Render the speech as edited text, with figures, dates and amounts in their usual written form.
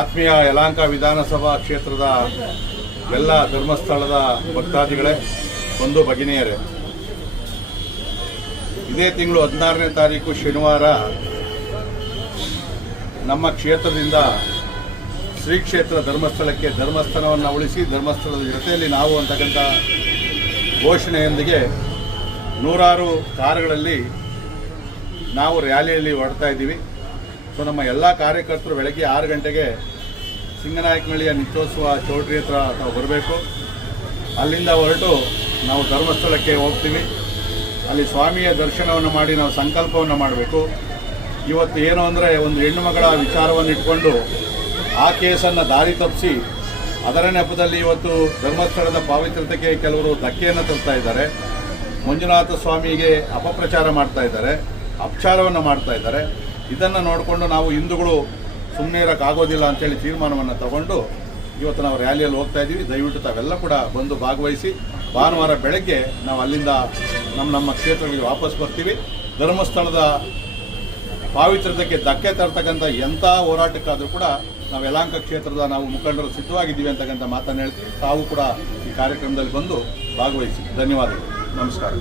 ಆತ್ಮೀಯ ಯಲಹಂಕ ವಿಧಾನಸಭಾ ಕ್ಷೇತ್ರದ ಎಲ್ಲ ಧರ್ಮಸ್ಥಳದ ಭಕ್ತಾದಿಗಳೇ, ಬಂಧು ಭಗಿನಿಯರೇ, ಇದೇ ತಿಂಗಳು 16ನೇ ತಾರೀಕು ಶನಿವಾರ ನಮ್ಮ ಕ್ಷೇತ್ರದಿಂದ ಶ್ರೀ ಕ್ಷೇತ್ರ ಧರ್ಮಸ್ಥಳಕ್ಕೆ ಧರ್ಮಸ್ಥಳವನ್ನು ಉಳಿಸಿ ಧರ್ಮಸ್ಥಳದ ಜೊತೆಯಲ್ಲಿ ನಾವು ಅಂತಕ್ಕಂಥ ಘೋಷಣೆಯೊಂದಿಗೆ ನೂರಾರು ಕಾರುಗಳಲ್ಲಿ ನಾವು ರ್ಯಾಲಿಯಲ್ಲಿ ಹೊರಡ್ತಾ ಇದ್ದೀವಿ. ಸೊ ನಮ್ಮ ಎಲ್ಲ ಕಾರ್ಯಕರ್ತರು ಬೆಳಗ್ಗೆ 6 ಗಂಟೆಗೆ ಸಿಂಗನಾಯಕನಹಳ್ಳಿಯ ನಿತ್ಯೋತ್ಸವ ಚೌಟ್ರಿ ಹತ್ರ ನಾವು ಬರಬೇಕು. ಅಲ್ಲಿಂದ ಹೊರಟು ನಾವು ಧರ್ಮಸ್ಥಳಕ್ಕೆ ಹೋಗ್ತೀವಿ. ಅಲ್ಲಿ ಸ್ವಾಮಿಯ ದರ್ಶನವನ್ನು ಮಾಡಿ ನಾವು ಸಂಕಲ್ಪವನ್ನು ಮಾಡಬೇಕು. ಇವತ್ತು ಏನು ಅಂದರೆ, ಒಂದು ಹೆಣ್ಣು ಮಗಳ ವಿಚಾರವನ್ನು ಇಟ್ಕೊಂಡು ಆ ಕೇಸನ್ನು ದಾರಿ ತಪ್ಪಿಸಿ ಅದರ ನೆಪದಲ್ಲಿ ಇವತ್ತು ಧರ್ಮಸ್ಥಳದ ಪಾವಿತ್ರತೆಗೆ ಕೆಲವರು ಧಕ್ಕೆಯನ್ನು ತರ್ತಾ ಇದ್ದಾರೆ. ಮಂಜುನಾಥ ಸ್ವಾಮಿಗೆ ಅಪಪ್ರಚಾರ ಮಾಡ್ತಾ ಇದ್ದಾರೆ, ಅಪಚಾರವನ್ನು ಮಾಡ್ತಾ ಇದ್ದಾರೆ. ಇದನ್ನು ನೋಡಿಕೊಂಡು ನಾವು ಹಿಂದೂಗಳು ಸುಮ್ಮನೆ ಇರೋಕ್ಕಾಗೋದಿಲ್ಲ ಅಂತೇಳಿ ತೀರ್ಮಾನವನ್ನು ತಗೊಂಡು ಇವತ್ತು ನಾವು ರ್ಯಾಲಿಯಲ್ಲಿ ಹೋಗ್ತಾ ಇದ್ದೀವಿ. ದಯವಿಟ್ಟು ತಾವೆಲ್ಲ ಕೂಡ ಬಂದು ಭಾಗವಹಿಸಿ ಭಾನುವಾರ ಬೆಳಗ್ಗೆ ನಾವು ಅಲ್ಲಿಂದ ನಮ್ಮ ಕ್ಷೇತ್ರಗಳಿಗೆ ವಾಪಸ್ ಬರ್ತೀವಿ. ಧರ್ಮಸ್ಥಳದ ಪಾವಿತ್ರತೆಗೆ ಧಕ್ಕೆ ತರ್ತಕ್ಕಂಥ ಎಂಥ ಹೋರಾಟಕ್ಕಾದರೂ ಕೂಡ ನಾವು ಯಲಹಂಕ ಕ್ಷೇತ್ರದ ನಾವು ಮುಖಂಡರು ಸಿದ್ಧವಾಗಿದ್ದೀವಿ ಅಂತಕ್ಕಂಥ ಮಾತನ್ನು ಹೇಳ್ತೀವಿ. ತಾವು ಕೂಡ ಈ ಕಾರ್ಯಕ್ರಮದಲ್ಲಿ ಬಂದು ಭಾಗವಹಿಸಿ. ಧನ್ಯವಾದಗಳು. ನಮಸ್ಕಾರ.